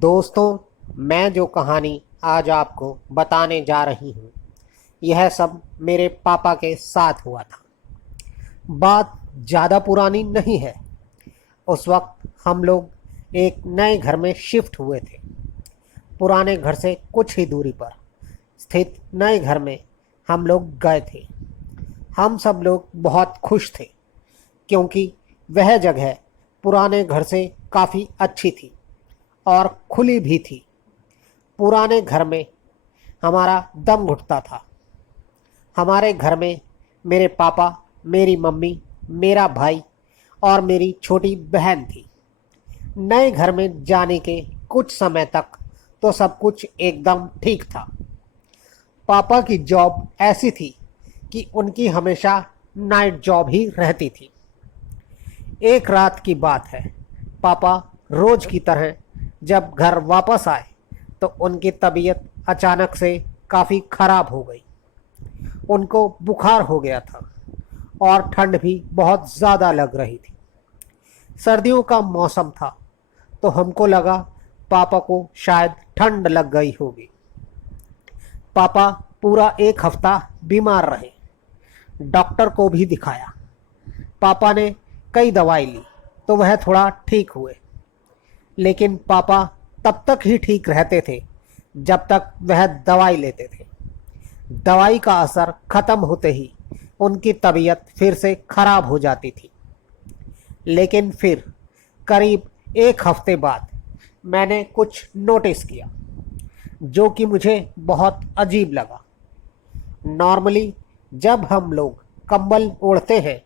दोस्तों, मैं जो कहानी आज आपको बताने जा रही हूँ, यह सब मेरे पापा के साथ हुआ था। बात ज़्यादा पुरानी नहीं है। उस वक्त हम लोग एक नए घर में शिफ्ट हुए थे। पुराने घर से कुछ ही दूरी पर स्थित नए घर में हम लोग गए थे। हम सब लोग बहुत खुश थे क्योंकि वह जगह पुराने घर से काफ़ी अच्छी थी और खुली भी थी। पुराने घर में हमारा दम घुटता था। हमारे घर में मेरे पापा, मेरी मम्मी, मेरा भाई और मेरी छोटी बहन थी। नए घर में जाने के कुछ समय तक तो सब कुछ एकदम ठीक था। पापा की जॉब ऐसी थी कि उनकी हमेशा नाइट जॉब ही रहती थी। एक रात की बात है, पापा रोज की तरह जब घर वापस आए तो उनकी तबीयत अचानक से काफ़ी खराब हो गई। उनको बुखार हो गया था और ठंड भी बहुत ज़्यादा लग रही थी। सर्दियों का मौसम था तो हमको लगा पापा को शायद ठंड लग गई होगी। पापा पूरा एक हफ्ता बीमार रहे। डॉक्टर को भी दिखाया। पापा ने कई दवाई ली तो वह थोड़ा ठीक हुए, लेकिन पापा तब तक ही ठीक रहते थे जब तक वह दवाई लेते थे। दवाई का असर खत्म होते ही उनकी तबीयत फिर से खराब हो जाती थी। लेकिन फिर करीब एक हफ्ते बाद मैंने कुछ नोटिस किया जो कि मुझे बहुत अजीब लगा। नॉर्मली जब हम लोग कंबल ओढ़ते हैं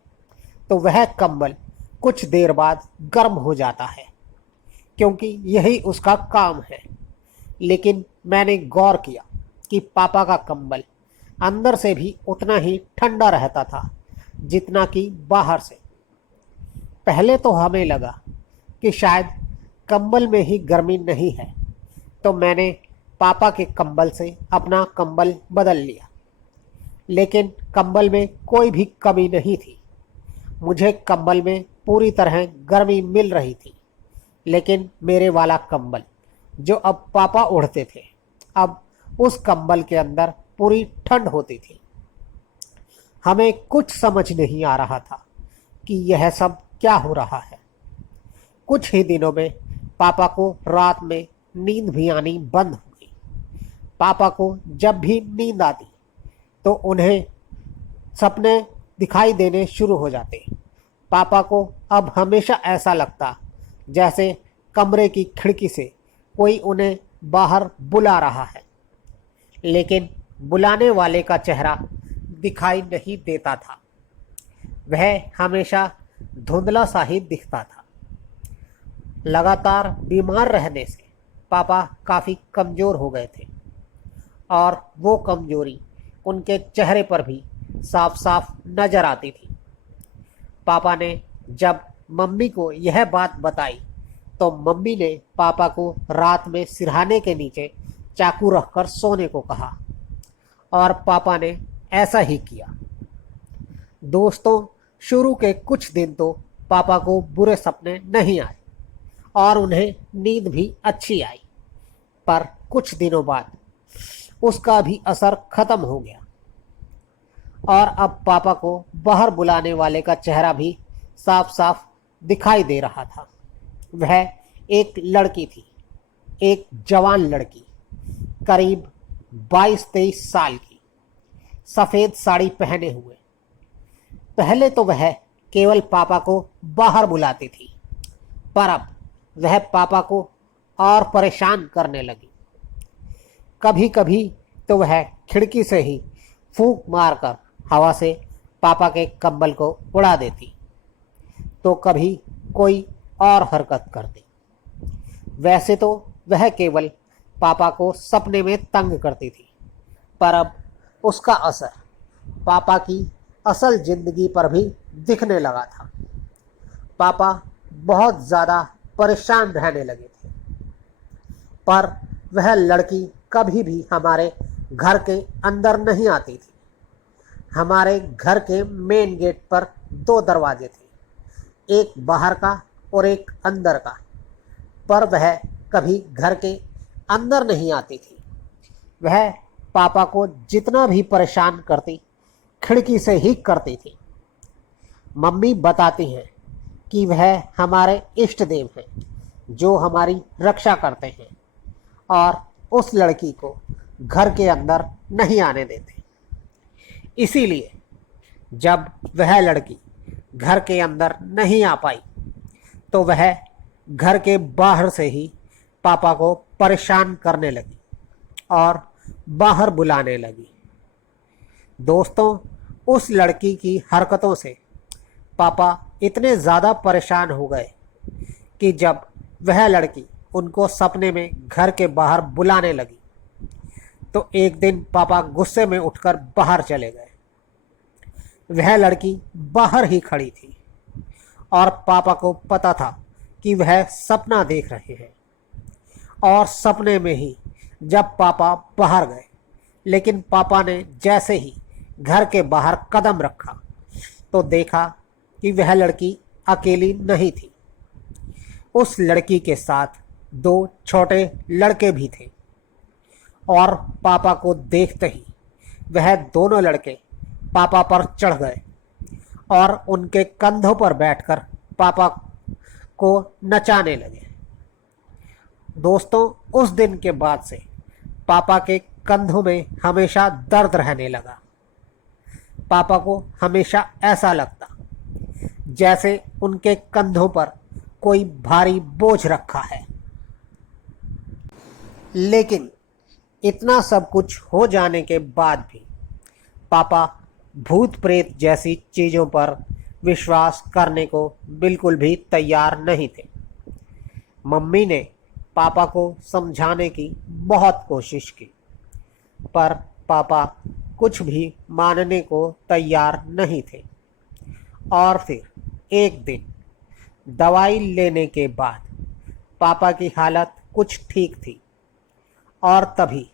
तो वह कंबल कुछ देर बाद गर्म हो जाता है क्योंकि यही उसका काम है। लेकिन मैंने गौर किया कि पापा का कंबल अंदर से भी उतना ही ठंडा रहता था जितना कि बाहर से। पहले तो हमें लगा कि शायद कंबल में ही गर्मी नहीं है, तो मैंने पापा के कंबल से अपना कंबल बदल लिया। लेकिन कंबल में कोई भी कमी नहीं थी। मुझे कंबल में पूरी तरह गर्मी मिल रही थी। लेकिन मेरे वाला कंबल जो अब पापा ओढ़ते थे, अब उस कंबल के अंदर पूरी ठंड होती थी। हमें कुछ समझ नहीं आ रहा था कि यह सब क्या हो रहा है। कुछ ही दिनों में पापा को रात में नींद भी आनी बंद हो गई। पापा को जब भी नींद आती तो उन्हें सपने दिखाई देने शुरू हो जाते। पापा को अब हमेशा ऐसा लगता जैसे कमरे की खिड़की से कोई उन्हें बाहर बुला रहा है, लेकिन बुलाने वाले का चेहरा दिखाई नहीं देता था। वह हमेशा धुंधला सा ही दिखता था। लगातार बीमार रहने से पापा काफ़ी कमज़ोर हो गए थे और वो कमज़ोरी उनके चेहरे पर भी साफ साफ नज़र आती थी। पापा ने जब मम्मी को यह बात बताई तो मम्मी ने पापा को रात में सिरहाने के नीचे चाकू रखकर सोने को कहा और पापा ने ऐसा ही किया। दोस्तों, शुरू के कुछ दिन तो पापा को बुरे सपने नहीं आए और उन्हें नींद भी अच्छी आई, पर कुछ दिनों बाद उसका भी असर खत्म हो गया और अब पापा को बाहर बुलाने वाले का चेहरा भी साफ साफ दिखाई दे रहा था। वह एक लड़की थी, एक जवान लड़की, करीब 22-23 साल की, सफ़ेद साड़ी पहने हुए। पहले तो वह केवल पापा को बाहर बुलाती थी, पर अब वह पापा को और परेशान करने लगी। कभी कभी तो वह खिड़की से ही फूंक मारकर हवा से पापा के कंबल को उड़ा देती, तो कभी कोई और हरकत करती। वैसे तो वह केवल पापा को सपने में तंग करती थी, पर अब उसका असर पापा की असल ज़िंदगी पर भी दिखने लगा था। पापा बहुत ज़्यादा परेशान रहने लगे थे, पर वह लड़की कभी भी हमारे घर के अंदर नहीं आती थी। हमारे घर के मेन गेट पर 2 दरवाजे थे, एक बाहर का और एक अंदर का, पर वह कभी घर के अंदर नहीं आती थी। वह पापा को जितना भी परेशान करती खिड़की से ही करती थी। मम्मी बताती हैं कि वह हमारे इष्ट देव हैं जो हमारी रक्षा करते हैं और उस लड़की को घर के अंदर नहीं आने देते। इसीलिए जब वह लड़की घर के अंदर नहीं आ पाई तो वह घर के बाहर से ही पापा को परेशान करने लगी और बाहर बुलाने लगी। दोस्तों, उस लड़की की हरकतों से पापा इतने ज़्यादा परेशान हो गए कि जब वह लड़की उनको सपने में घर के बाहर बुलाने लगी तो एक दिन पापा गुस्से में उठकर बाहर चले गए। वह लड़की बाहर ही खड़ी थी और पापा को पता था कि वह सपना देख रहे हैं। और सपने में ही जब पापा बाहर गए, लेकिन पापा ने जैसे ही घर के बाहर कदम रखा तो देखा कि वह लड़की अकेली नहीं थी। उस लड़की के साथ 2 छोटे लड़के भी थे और पापा को देखते ही वह दोनों लड़के पापा पर चढ़ गए और उनके कंधों पर बैठकर पापा को नचाने लगे। दोस्तों, उस दिन के बाद से पापा के कंधों में हमेशा दर्द रहने लगा। पापा को हमेशा ऐसा लगता जैसे उनके कंधों पर कोई भारी बोझ रखा है। लेकिन इतना सब कुछ हो जाने के बाद भी पापा भूत प्रेत जैसी चीज़ों पर विश्वास करने को बिल्कुल भी तैयार नहीं थे। मम्मी ने पापा को समझाने की बहुत कोशिश की, पर पापा कुछ भी मानने को तैयार नहीं थे। और फिर एक दिन दवाई लेने के बाद पापा की हालत कुछ ठीक थी और तभी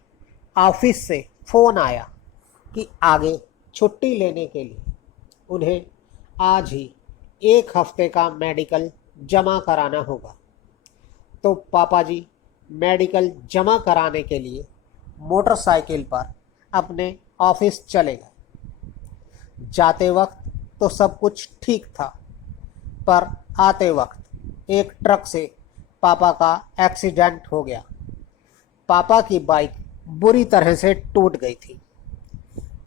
ऑफिस से फ़ोन आया कि आगे छुट्टी लेने के लिए उन्हें आज ही 1 हफ्ते का मेडिकल जमा कराना होगा। तो पापा जी मेडिकल जमा कराने के लिए मोटरसाइकिल पर अपने ऑफिस चले गए। जाते वक्त तो सब कुछ ठीक था, पर आते वक्त एक ट्रक से पापा का एक्सीडेंट हो गया। पापा की बाइक बुरी तरह से टूट गई थी,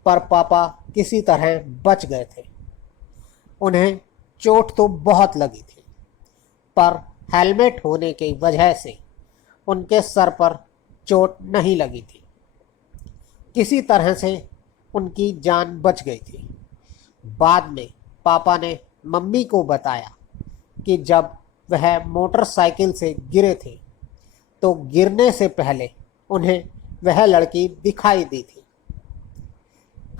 पर पापा किसी तरह बच गए थे। उन्हें चोट तो बहुत लगी थी, पर हेलमेट होने की वजह से उनके सर पर चोट नहीं लगी थी। किसी तरह से उनकी जान बच गई थी। बाद में पापा ने मम्मी को बताया कि जब वह मोटरसाइकिल से गिरे थे तो गिरने से पहले उन्हें वह लड़की दिखाई दी थी।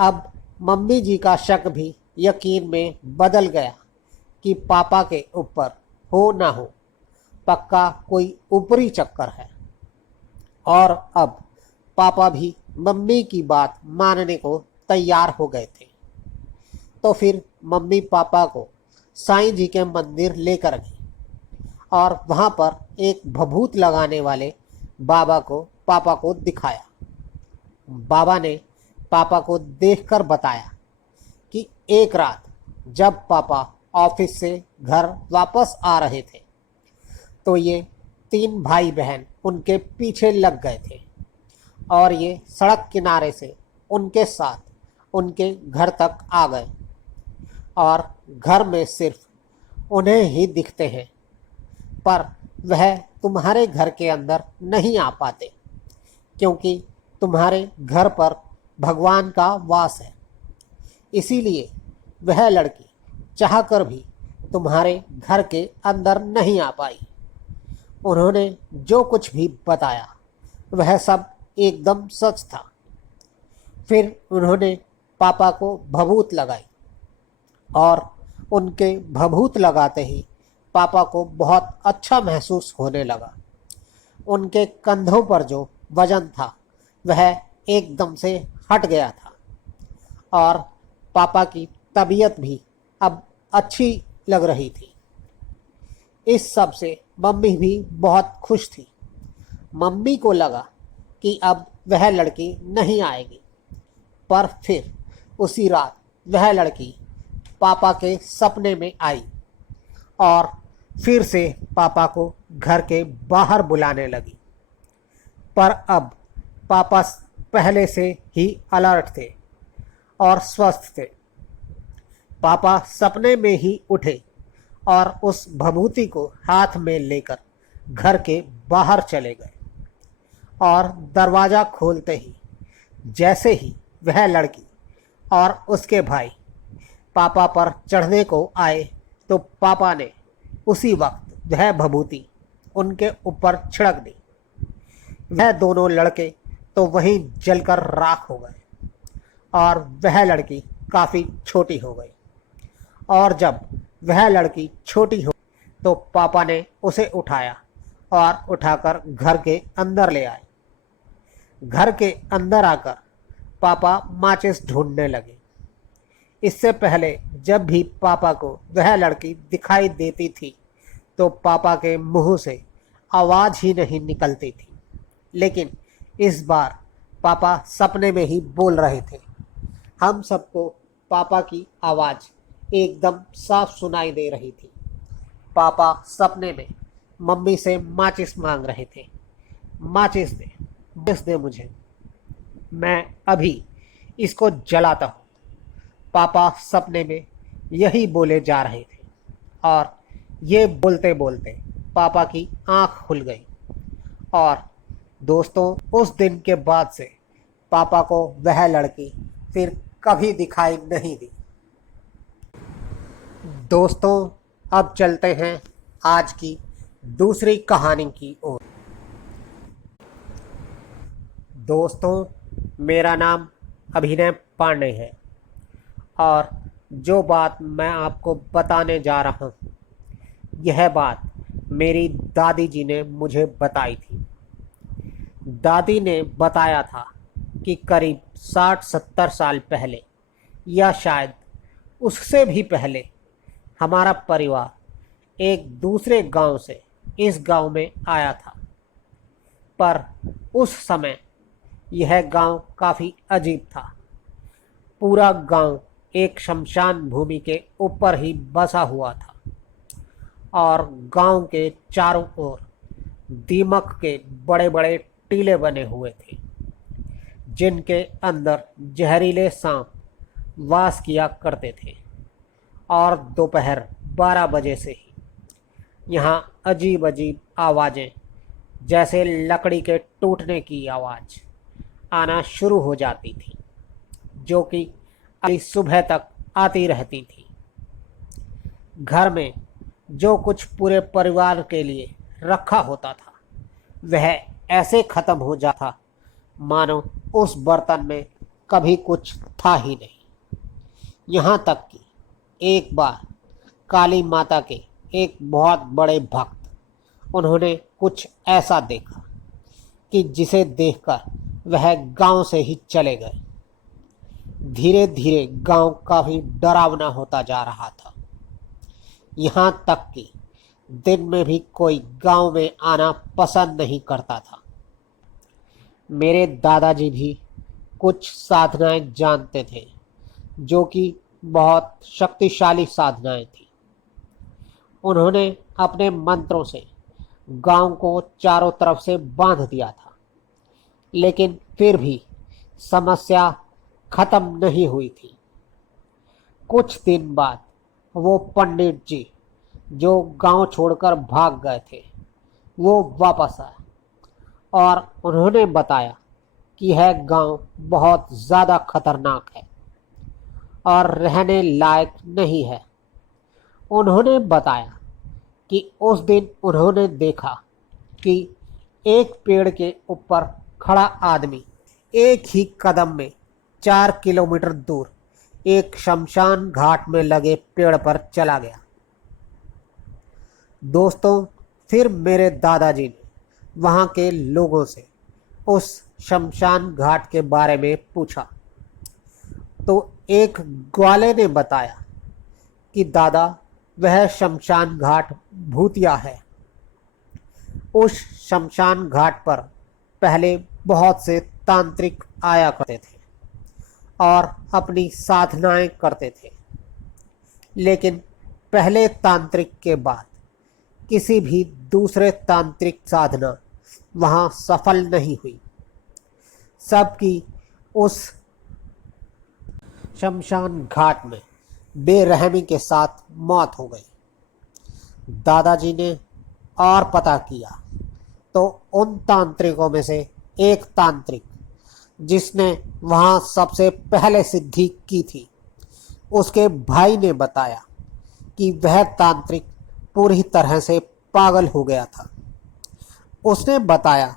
अब मम्मी जी का शक भी यकीन में बदल गया कि पापा के ऊपर हो ना हो पक्का कोई ऊपरी चक्कर है। और अब पापा भी मम्मी की बात मानने को तैयार हो गए थे। तो फिर मम्मी पापा को साईं जी के मंदिर लेकर गई और वहाँ पर एक भभूत लगाने वाले बाबा को पापा को दिखाया। बाबा ने पापा को देखकर बताया कि एक रात जब पापा ऑफिस से घर वापस आ रहे थे तो ये 3 भाई बहन उनके पीछे लग गए थे और ये सड़क किनारे से उनके साथ उनके घर तक आ गए और घर में सिर्फ उन्हें ही दिखते हैं, पर वह तुम्हारे घर के अंदर नहीं आ पाते क्योंकि तुम्हारे घर पर भगवान का वास है। इसीलिए वह लड़की चाहकर भी तुम्हारे घर के अंदर नहीं आ पाई। उन्होंने जो कुछ भी बताया वह सब एकदम सच था। फिर उन्होंने पापा को भभूत लगाई और उनके भभूत लगाते ही पापा को बहुत अच्छा महसूस होने लगा। उनके कंधों पर जो वजन था वह एकदम से हट गया था और पापा की तबीयत भी अब अच्छी लग रही थी। इस सब से मम्मी भी बहुत खुश थी मम्मी को लगा कि अब वह लड़की नहीं आएगी, पर फिर उसी रात वह लड़की पापा के सपने में आई और फिर से पापा को घर के बाहर बुलाने लगी। पर अब पापा पहले से ही अलर्ट थे और स्वस्थ थे। पापा सपने में ही उठे और उस भभूति को हाथ में लेकर घर के बाहर चले गए और दरवाज़ा खोलते ही जैसे ही वह लड़की और उसके भाई पापा पर चढ़ने को आए तो पापा ने उसी वक्त वह भभूति उनके ऊपर छिड़क दी। वह दोनों लड़के तो वहीं जलकर राख हो गए और वह लड़की काफ़ी छोटी हो गई। और जब वह लड़की छोटी हो तो पापा ने उसे उठाया और उठाकर घर के अंदर ले आए। घर के अंदर आकर पापा माचिस ढूंढने लगे। इससे पहले जब भी पापा को वह लड़की दिखाई देती थी तो पापा के मुंह से आवाज़ ही नहीं निकलती थी, लेकिन इस बार पापा सपने में ही बोल रहे थे। हम सबको पापा की आवाज़ एकदम साफ सुनाई दे रही थी। पापा सपने में मम्मी से माचिस मांग रहे थे। माचिस दे मुझे, मैं अभी इसको जलाता हूँ। पापा सपने में यही बोले जा रहे थे और ये बोलते बोलते पापा की आँख खुल गई। और दोस्तों, उस दिन के बाद से पापा को वह लड़की फिर कभी दिखाई नहीं दी। दोस्तों, अब चलते हैं आज की दूसरी कहानी की ओर। दोस्तों, मेरा नाम अभिनय पांडे है और जो बात मैं आपको बताने जा रहा हूँ, यह बात मेरी दादी जी ने मुझे बताई थी। दादी ने बताया था कि करीब 60-70 साल पहले या शायद उससे भी पहले हमारा परिवार एक दूसरे गांव से इस गांव में आया था। पर उस समय यह गांव काफ़ी अजीब था। पूरा गांव एक शमशान भूमि के ऊपर ही बसा हुआ था और गांव के चारों ओर दीमक के बड़े बड़े टीले बने हुए थे, जिनके अंदर जहरीले सांप वास किया करते थे। और दोपहर 12 बजे से ही यहाँ अजीब अजीब आवाज़ें, जैसे लकड़ी के टूटने की आवाज़, आना शुरू हो जाती थी, जो कि अगली सुबह तक आती रहती थी। घर में जो कुछ पूरे परिवार के लिए रखा होता था वह ऐसे ख़त्म हो जाता मानो उस बर्तन में कभी कुछ था ही नहीं। यहाँ तक कि एक बार काली माता के एक बहुत बड़े भक्त, उन्होंने कुछ ऐसा देखा कि जिसे देखकर वह गांव से ही चले गए। धीरे धीरे गांव काफ़ी डरावना होता जा रहा था। यहाँ तक कि दिन में भी कोई गांव में आना पसंद नहीं करता था। मेरे दादाजी भी कुछ साधनाएं जानते थे, जो कि बहुत शक्तिशाली साधनाएं थी। उन्होंने अपने मंत्रों से गांव को चारों तरफ से बांध दिया था, लेकिन फिर भी समस्या खत्म नहीं हुई थी। कुछ दिन बाद वो पंडित जी जो गांव छोड़कर भाग गए थे, वो वापस आए और उन्होंने बताया कि यह गांव बहुत ज़्यादा खतरनाक है और रहने लायक नहीं है। उन्होंने बताया कि उस दिन उन्होंने देखा कि एक पेड़ के ऊपर खड़ा आदमी एक ही कदम में 4 किलोमीटर दूर एक शमशान घाट में लगे पेड़ पर चला गया। दोस्तों, फिर मेरे दादाजी ने वहाँ के लोगों से उस शमशान घाट के बारे में पूछा तो एक ग्वाले ने बताया कि दादा, वह शमशान घाट भूतिया है। उस शमशान घाट पर पहले बहुत से तांत्रिक आया करते थे और अपनी साधनाएं करते थे, लेकिन पहले तांत्रिक के बाद किसी भी दूसरे तांत्रिक साधना वहां सफल नहीं हुई। सबकी उस शमशान घाट में बेरहमी के साथ मौत हो गई। दादाजी ने और पता किया तो उन तांत्रिकों में से एक तांत्रिक जिसने वहां सबसे पहले सिद्धि की थी, उसके भाई ने बताया कि वह तांत्रिक पूरी तरह से पागल हो गया था। उसने बताया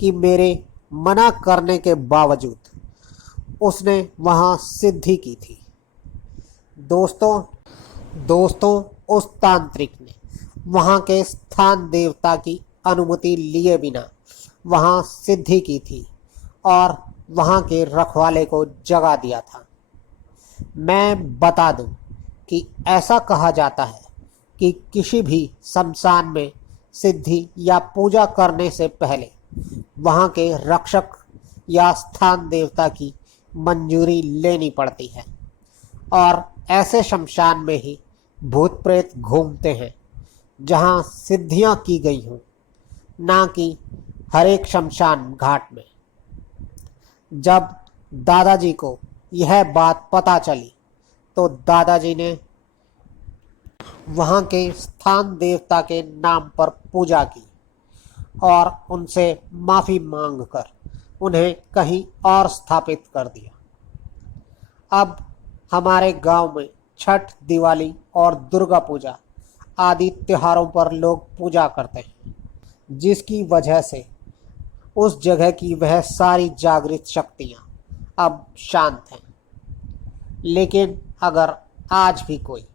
कि मेरे मना करने के बावजूद उसने वहां सिद्धि की थी। दोस्तों उस तांत्रिक ने वहां के स्थान देवता की अनुमति लिए बिना वहां सिद्धि की थी और वहां के रखवाले को जगा दिया था। मैं बता दूं कि ऐसा कहा जाता है कि किसी भी शमशान में सिद्धि या पूजा करने से पहले वहां के रक्षक या स्थान देवता की मंजूरी लेनी पड़ती है और ऐसे शमशान में ही भूत प्रेत घूमते हैं जहां सिद्धियां की गई हों, ना कि हर एक शमशान घाट में। जब दादाजी को यह बात पता चली तो दादाजी ने वहां के स्थान देवता के नाम पर पूजा की और उनसे माफ़ी मांगकर उन्हें कहीं और स्थापित कर दिया। अब हमारे गांव में छठ, दिवाली और दुर्गा पूजा आदि त्योहारों पर लोग पूजा करते हैं, जिसकी वजह से उस जगह की वह सारी जागृत शक्तियाँ अब शांत हैं। लेकिन अगर आज भी कोई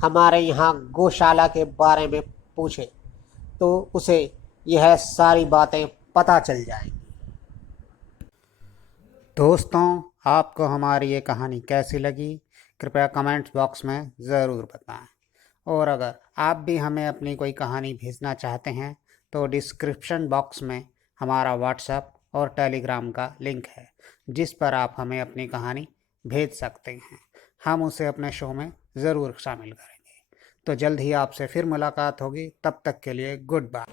हमारे यहाँ गौशाला के बारे में पूछे तो उसे यह सारी बातें पता चल जाएंगी। दोस्तों, आपको हमारी ये कहानी कैसी लगी, कृपया कमेंट्स बॉक्स में ज़रूर बताएं। और अगर आप भी हमें अपनी कोई कहानी भेजना चाहते हैं तो डिस्क्रिप्शन बॉक्स में हमारा व्हाट्सएप और टेलीग्राम का लिंक है, जिस पर आप हमें अपनी कहानी भेज सकते हैं। हम उसे अपने शो में ज़रूर शामिल करेंगे। तो जल्द ही आपसे फिर मुलाकात होगी। तब तक के लिए गुड बाय।